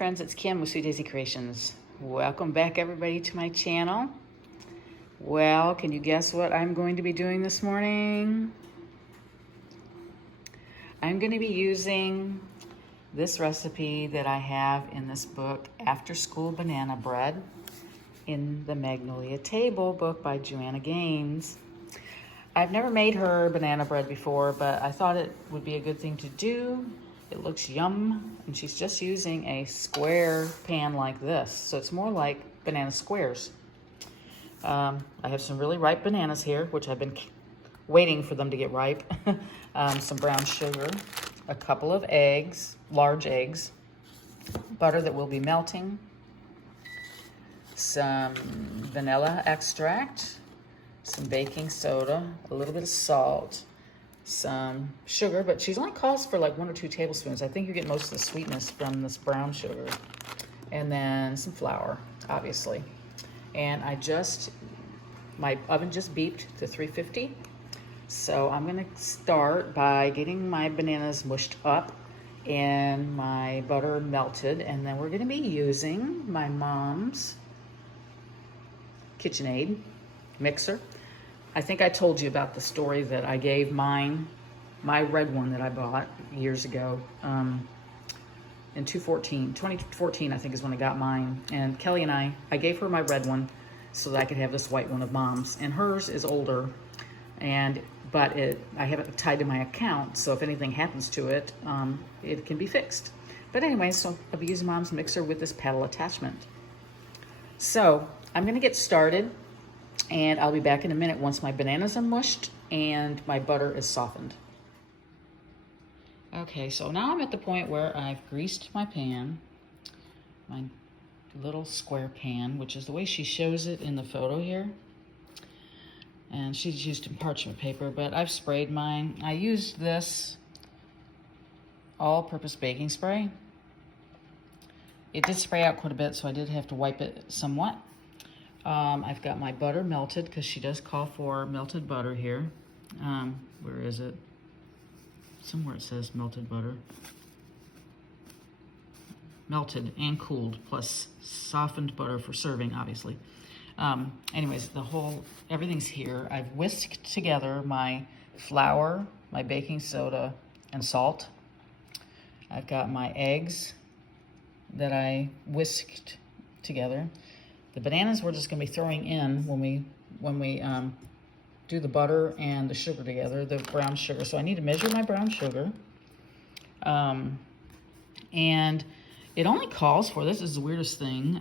friends, it's Kim with Sweet Daisy Creations. Welcome back everybody to my channel. Well, can you guess what I'm going to be doing this morning? I'm going to be using this recipe that I have in this book, After School Banana Bread, in the Magnolia Table book by Joanna Gaines. I've never made her banana bread before, but I thought it would be a good thing to do. It looks yum, and she's just using a square pan like this, so it's more like banana squares. I have some really ripe bananas here, which I've been waiting for them to get ripe. Some brown sugar, a couple of eggs, large eggs, butter that will be melting, some vanilla extract, some baking soda, a little bit of salt, some sugar, but she's only calls for like 1 or 2 tablespoons. I think you get most of the sweetness from this brown sugar. And then some flour, obviously. And my oven just beeped to 350. So I'm gonna start by getting my bananas mushed up and my butter melted. And then we're gonna be using my mom's KitchenAid mixer. I think I told you about the story that I gave my red one that I bought years ago in 2014, I think is when I got mine. And Kelly and I gave her my red one so that I could have this white one of Mom's. And hers is older, but I have it tied to my account, so if anything happens to it, it can be fixed. But anyway, so I'll be using Mom's mixer with this paddle attachment. So I'm gonna get started, and I'll be back in a minute once my bananas are mushed and my butter is softened. Okay, so now I'm at the point where I've greased my pan, my little square pan, which is the way she shows it in the photo here. And she's used parchment paper, but I've sprayed mine. I used this all-purpose baking spray. It did spray out quite a bit, so I did have to wipe it somewhat. I've got my butter melted, because she does call for melted butter here. Where is it? Somewhere it says melted butter. Melted and cooled, plus softened butter for serving, obviously. Anyways, everything's here. I've whisked together my flour, my baking soda, and salt. I've got my eggs that I whisked together. The bananas we're just gonna be throwing in when we do the butter and the sugar together, the brown sugar. So I need to measure my brown sugar. And it only calls for, this is the weirdest thing.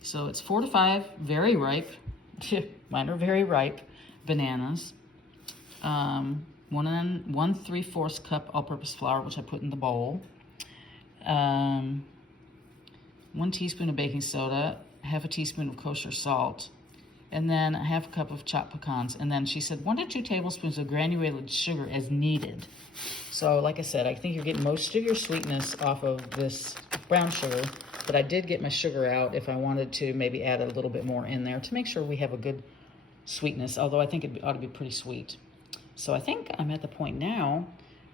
So it's 4 to 5 very ripe, mine are very ripe bananas. 1 3/4 cup all-purpose flour, which I put in the bowl. 1 teaspoon of baking soda, 1/2 teaspoon of kosher salt, and then 1/2 cup of chopped pecans. And then she said 1 to 2 tablespoons of granulated sugar as needed. So like I said, I think you're getting most of your sweetness off of this brown sugar, but I did get my sugar out if I wanted to maybe add a little bit more in there to make sure we have a good sweetness, although I think it ought to be pretty sweet. So I think I'm at the point now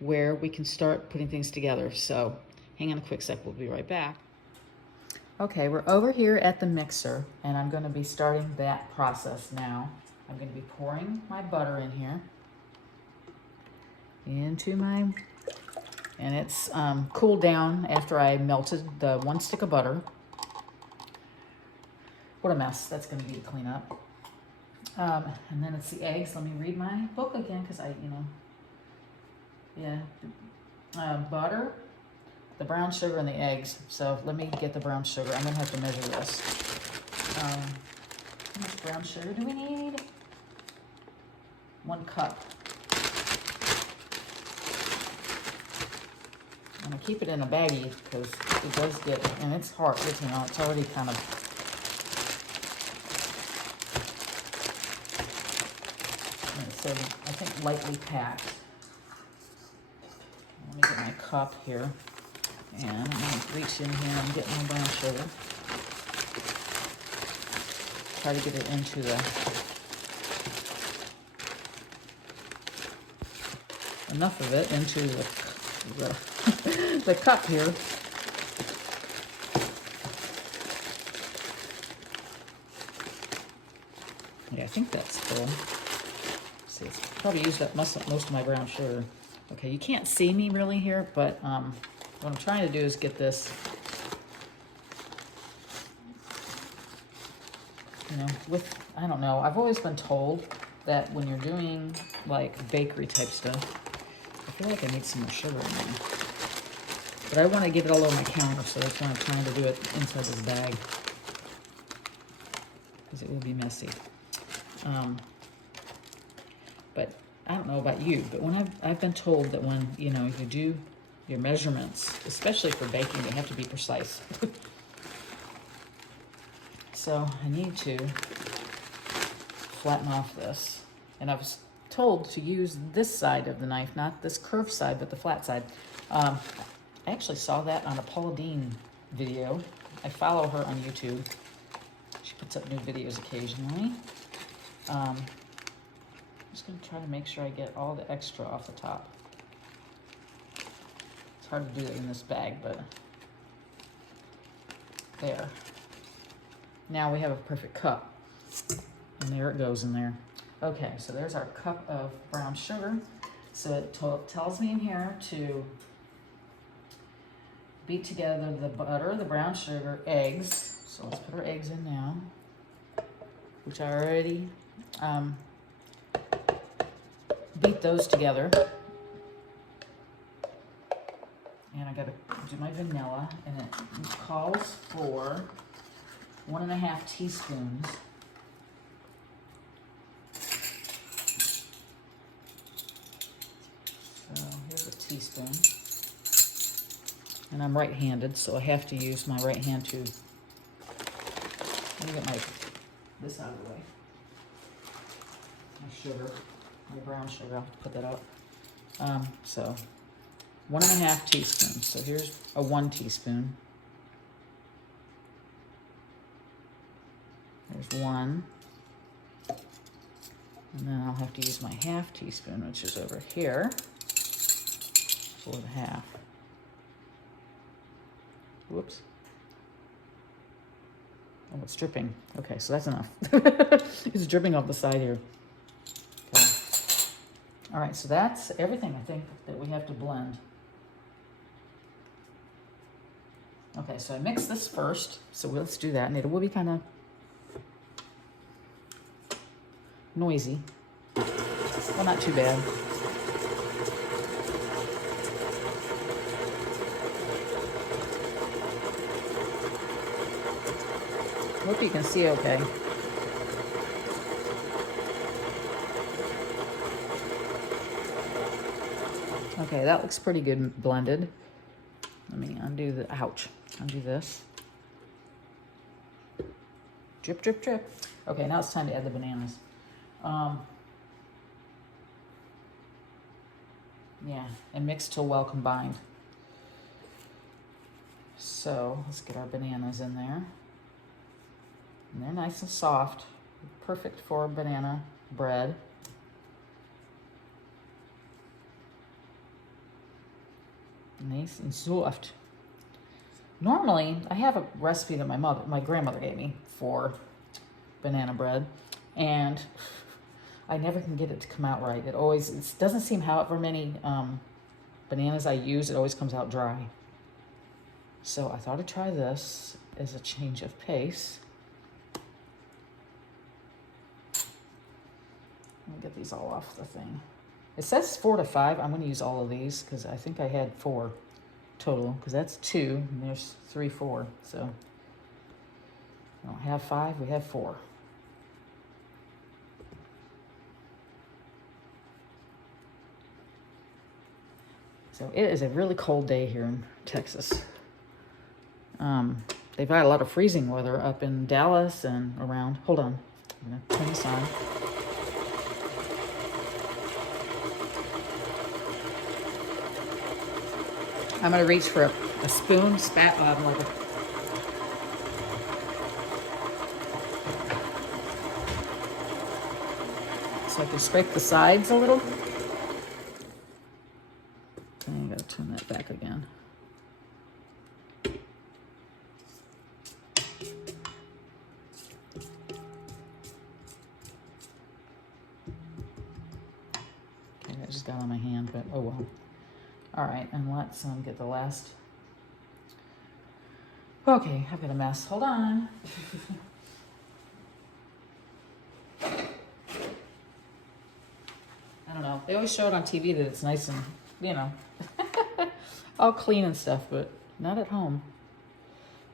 where we can start putting things together. So hang on a quick sec, we'll be right back. Okay, we're over here at the mixer, and I'm gonna be starting that process now. I'm gonna be pouring my butter in here and it's cooled down after I melted the 1 stick of butter. What a mess, that's gonna be to clean up. And then it's the eggs. Let me read my book again, because butter, the brown sugar, and the eggs. So let me get the brown sugar. I'm gonna have to measure this. How much brown sugar do we need? 1 cup. I'm gonna keep it in a baggie because it does get, and it's hard, it's already kind of, so I think lightly packed. Let me get my cup here. And I'm going to reach in here and get my brown sugar. Try to get it into enough of it into the the cup here. Yeah, I think that's full. See, it's probably used up most of my brown sugar. Okay, you can't see me really here, but what I'm trying to do is get this, you know, with, I don't know, I've always been told that when you're doing like bakery type stuff, I feel like I need some more sugar in there. But I want to get it all over my counter, so that's why I'm trying to do it inside this bag, because it will be messy. But I don't know about you, but when I've been told that when, you know, you do your measurements, especially for baking, they have to be precise. So I need to flatten off this. And I was told to use this side of the knife, not this curved side, but the flat side. I actually saw that on a Paula Deen video. I follow her on YouTube. She puts up new videos occasionally. I'm just going to try to make sure I get all the extra off the top. It's hard to do it in this bag, but there. Now we have a perfect cup. And there it goes in there. Okay, so there's our cup of brown sugar. So it tells me in here to beat together the butter, the brown sugar, eggs. So let's put our eggs in now, which I already beat those together. And I gotta do my vanilla, and it calls for 1.5 teaspoons. So here's a teaspoon. And I'm right-handed, so I have to use my right hand to, let me get this out of the way. My sugar, my brown sugar, I'll have to put that up. So 1.5 teaspoons. So here's a 1 teaspoon. There's 1. And then I'll have to use my 1/2 teaspoon, which is over here, for the 1/2. Whoops. Oh, it's dripping. Okay, so that's enough. It's dripping off the side here. Okay. All right, so that's everything, I think, that we have to blend. Okay, so I mix this first. So let's do that, and it will be kind of noisy. Well, not too bad. Hope you can see okay. Okay, that looks pretty good blended. Let me undo undo this. Drip, drip, drip. Okay, now it's time to add the bananas. Yeah, and mix till well combined. So let's get our bananas in there. And they're nice and soft, perfect for banana bread. Nice and soft. Normally, I have a recipe that my grandmother gave me for banana bread, and I never can get it to come out right. It doesn't seem however many bananas I use, it always comes out dry. So I thought I'd try this as a change of pace. Let me get these all off the thing. It says 4 to 5. I'm going to use all of these because I think I had 4 total, because that's 2 and there's 3, 4. So we don't have 5, we have 4. So it is a really cold day here in Texas. They've got a lot of freezing weather up in Dallas and around. Hold on, I'm going to turn this on. I'm going to reach for a spoon, like so I can scrape the sides a little. And I got to turn that back again. got on my hand, but oh well. All right, and let's get the last. Okay, I've got a mess. Hold on. I don't know. They always show it on TV that it's nice and, you know, all clean and stuff, but not at home.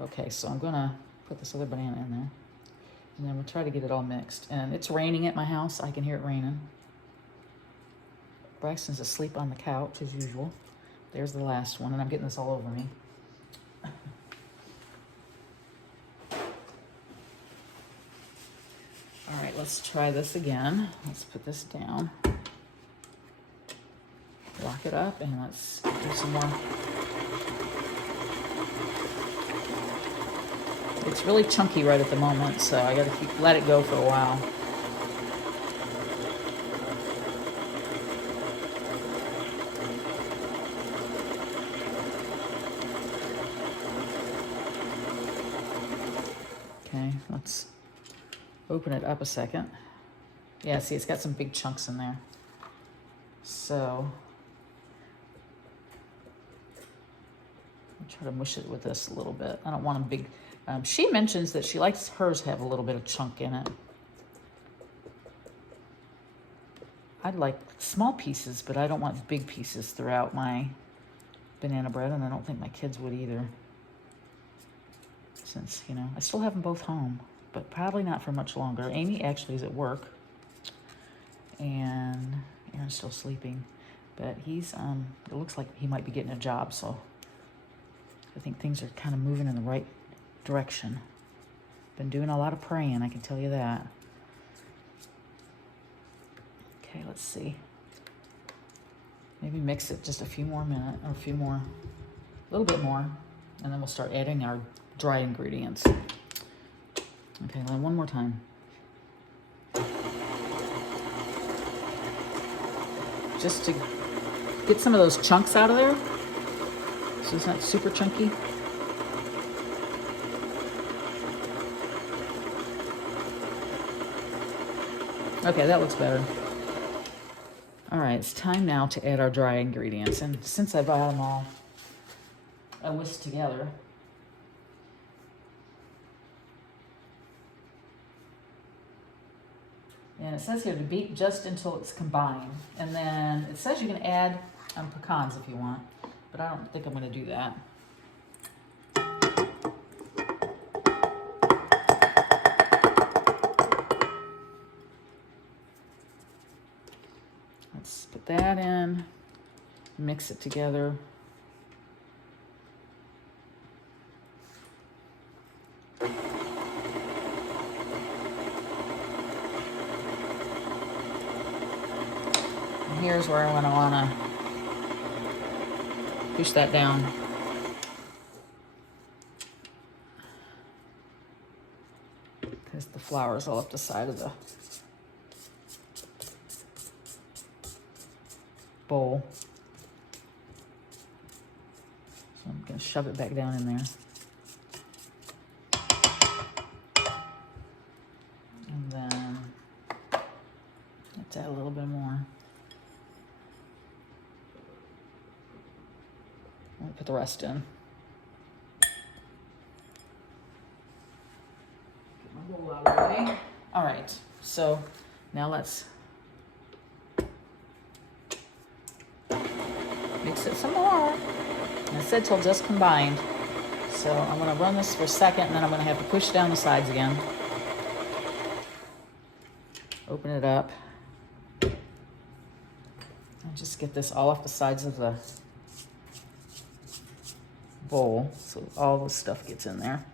Okay, so I'm gonna put this other banana in there, and then we'll try to get it all mixed. And it's raining at my house. I can hear it raining. Braxton's asleep on the couch as usual. There's the last one, and I'm getting this all over me. All right, let's try this again. Let's put this down. Lock it up, and let's do some more. It's really chunky right at the moment, so I gotta let it go for a while. Okay, let's open it up a second. Yeah, see, it's got some big chunks in there. So I'll try to mush it with this a little bit. I don't want them big. She mentions that she likes hers to have a little bit of chunk in it. I'd like small pieces, but I don't want big pieces throughout my banana bread, and I don't think my kids would either. Since, you know, I still have them both home, but probably not for much longer. Amy actually is at work, and Aaron's still sleeping, but he's, it looks like he might be getting a job, so I think things are kind of moving in the right direction. Been doing a lot of praying, I can tell you that. Okay, let's see. Maybe mix it just a few more minutes, or a little bit more, and then we'll start adding our dry ingredients. Okay, then one more time. Just to get some of those chunks out of there, so it's not super chunky. Okay, that looks better. All right, it's time now to add our dry ingredients. And since I bought them all whisked together, and it says here to beat just until it's combined. And then it says you can add pecans if you want, but I don't think I'm gonna do that. Let's put that in, mix it together. Here's where I want to push that down. Because the flour's all up the side of the bowl. So I'm going to shove it back down in there. And then let's add a little bit more. I'll put the rest in. Get my bowl out of the way. All right, so now let's mix it some more. And I said till just combined. So I'm gonna run this for a second, and then I'm gonna have to push down the sides again. Open it up. And just get this all off the sides of the bowl, so all the stuff gets in there.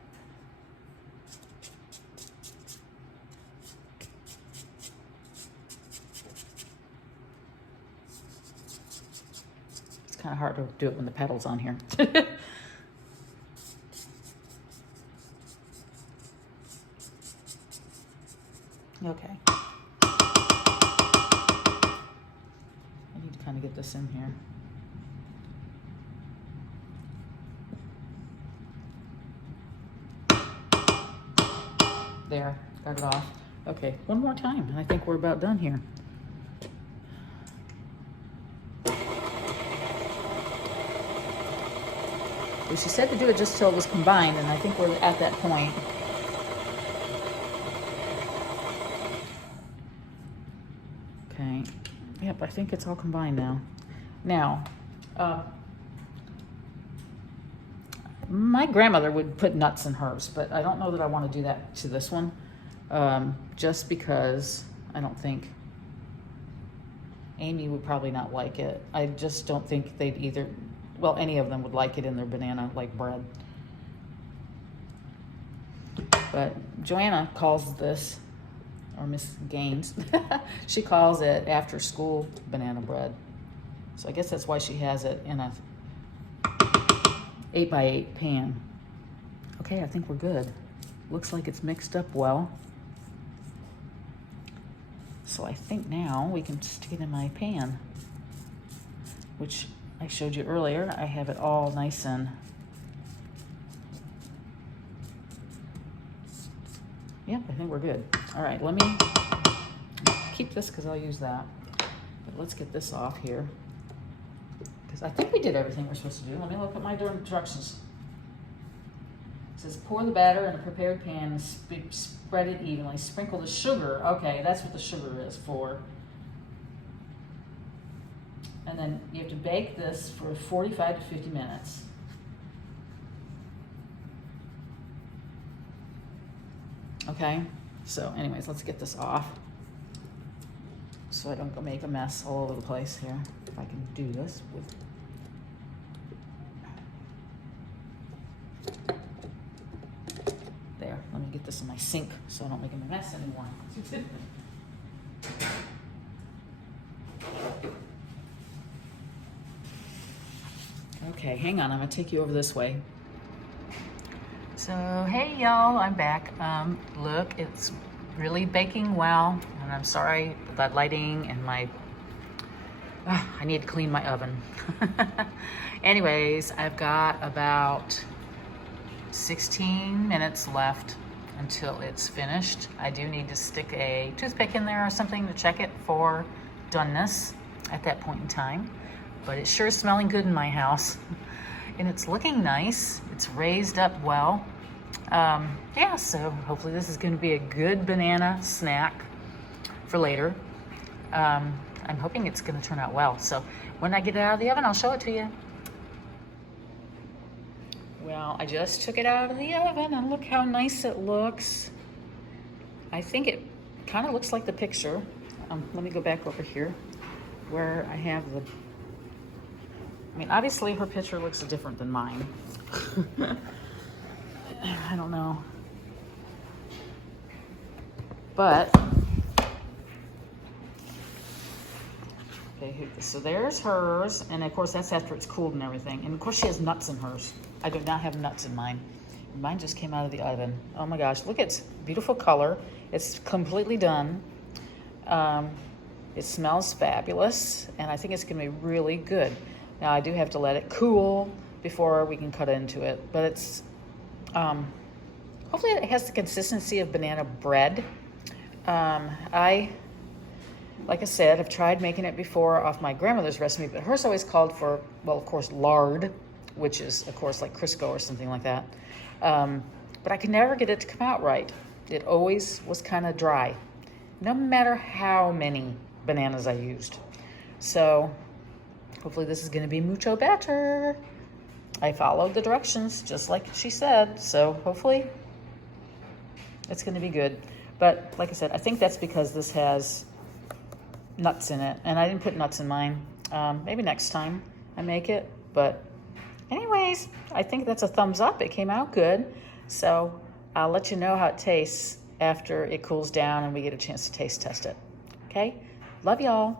It's kind of hard to do it when the pedal's on here. Okay. I need to kind of get this in here. There, got it off. Okay, one more time, and I think we're about done here. Well, she said to do it just till it was combined, and I think we're at that point. Okay. Yep, I think it's all combined now. Now, my grandmother would put nuts in hers, but I don't know that I want to do that to this one, just because I don't think Amy would probably not like it. I just don't think they'd either, well, any of them would like it in their banana like bread. But Joanna calls this, or Miss Gaines, she calls it after school banana bread. So I guess that's why she has it in a 8x8 pan. Okay, I think we're good. Looks like it's mixed up well. So I think now we can stick it in my pan, which I showed you earlier. I have it all nice and yep, I think we're good. All right, let me keep this because I'll use that. But let's get this off here, because I think we did everything we're supposed to do. Let me look at my instructions. It says pour the batter in a prepared pan and spread it evenly. Sprinkle the sugar. Okay, that's what the sugar is for. And then you have to bake this for 45 to 50 minutes. Okay, so anyways, let's get this off so I don't go make a mess all over the place here. If I can do this with... There, let me get this in my sink so I don't make a mess anymore. Okay, hang on, I'm gonna take you over this way. So, hey y'all, I'm back. Look, it's really baking well, and I'm sorry for that lighting and my, I need to clean my oven. Anyways, I've got about 16 minutes left until it's finished. I do need to stick a toothpick in there or something to check it for doneness at that point in time. But it's sure smelling good in my house. And it's looking nice. It's raised up well. Yeah, so hopefully this is going to be a good banana snack for later. I'm hoping it's going to turn out well. So when I get it out of the oven, I'll show it to you. Well, I just took it out of the oven and look how nice it looks. I think it kind of looks like the picture. Let me go back over here where I have the... I mean, obviously her picture looks different than mine. I don't know. But, okay, so there's hers. And of course, that's after it's cooled and everything. And of course, she has nuts in hers. I do not have nuts in mine. Mine just came out of the oven. Oh my gosh, look, it's beautiful color. It's completely done. It smells fabulous. And I think it's gonna be really good. Now I do have to let it cool before we can cut into it, but it's, hopefully it has the consistency of banana bread. Like I said, I've tried making it before off my grandmother's recipe, but hers always called for, well, of course, lard, which is, of course, like Crisco or something like that. But I could never get it to come out right. It always was kind of dry, no matter how many bananas I used. So hopefully this is going to be mucho better. I followed the directions just like she said, so hopefully it's going to be good. But like I said, I think that's because this has nuts in it, and I didn't put nuts in mine. Maybe next time I make it, but anyways, I think that's a thumbs up. It came out good, so I'll let you know how it tastes after it cools down and we get a chance to taste test it. Okay? Love y'all.